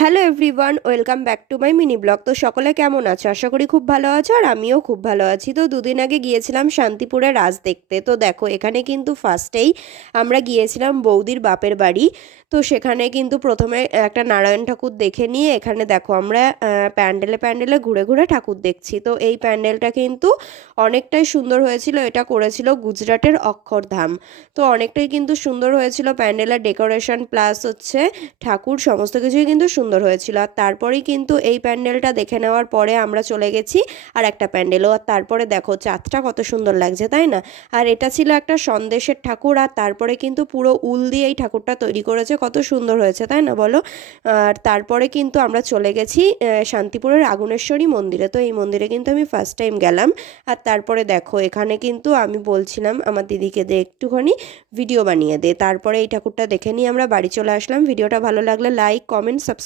Hello everyone, welcome back to my mini blog. তো সকলে কেমন আছো? আশা করি খুব ভালো আছো, আর আমিও খুব ভালো আছি। তো দুদিন আগে গিয়েছিলাম শান্তিপুরে রাজ দেখতে। তো দেখো, এখানে কিন্তু ফার্স্টেই আমরা গিয়েছিলাম বৌদির বাপের বাড়ি। তো সেখানে কিন্তু প্রথমে একটা নারায়ণ ঠাকুর দেখে নিয়ে এখানে দেখো আমরা প্যান্ডেলে প্যান্ডেলে ঘুরে ঘুরে ঠাকুর দেখছি। তো এই প্যান্ডেলটা কিন্তু অনেকটাই সুন্দর হয়েছিল। এটা করেছিল গুজরাটের অক্ষরধাম। তো অনেকটাই কিন্তু সুন্দর হয়েছিল প্যান্ডেলের ডেকোরেশন প্লাস হচ্ছে ঠাকুর, সমস্ত কিছুই কিন্তু সুন্দর হয়েছিল। আর তারপরেই কিন্তু এই প্যান্ডেলটা দেখে নেওয়ার পরে আমরা চলে গেছি আর একটা প্যান্ডেলও। আর তারপরে দেখো চাঁদটা কত সুন্দর লাগছে, তাই না? আর এটা ছিল একটা সন্দেশের ঠাকুর। আর তারপরে কিন্তু পুরো উল দিয়ে এই ঠাকুরটা তৈরি করেছে, কত সুন্দর হয়েছে, তাই না বলো? আর তারপরে কিন্তু আমরা চলে গেছি শান্তিপুরের আগুনেশ্বরী মন্দিরে। তো এই মন্দিরে কিন্তু আমি ফার্স্ট টাইম গেলাম। আর তারপরে দেখো এখানে কিন্তু আমি বলছিলাম আমার দিদিকে দে একটুখানি ভিডিও বানিয়ে দে। তারপরে এই ঠাকুরটা দেখে নিয়ে আমরা বাড়ি চলে আসলাম। ভিডিওটা ভালো লাগলে লাইক, কমেন্ট, সাবস্ক্রাইব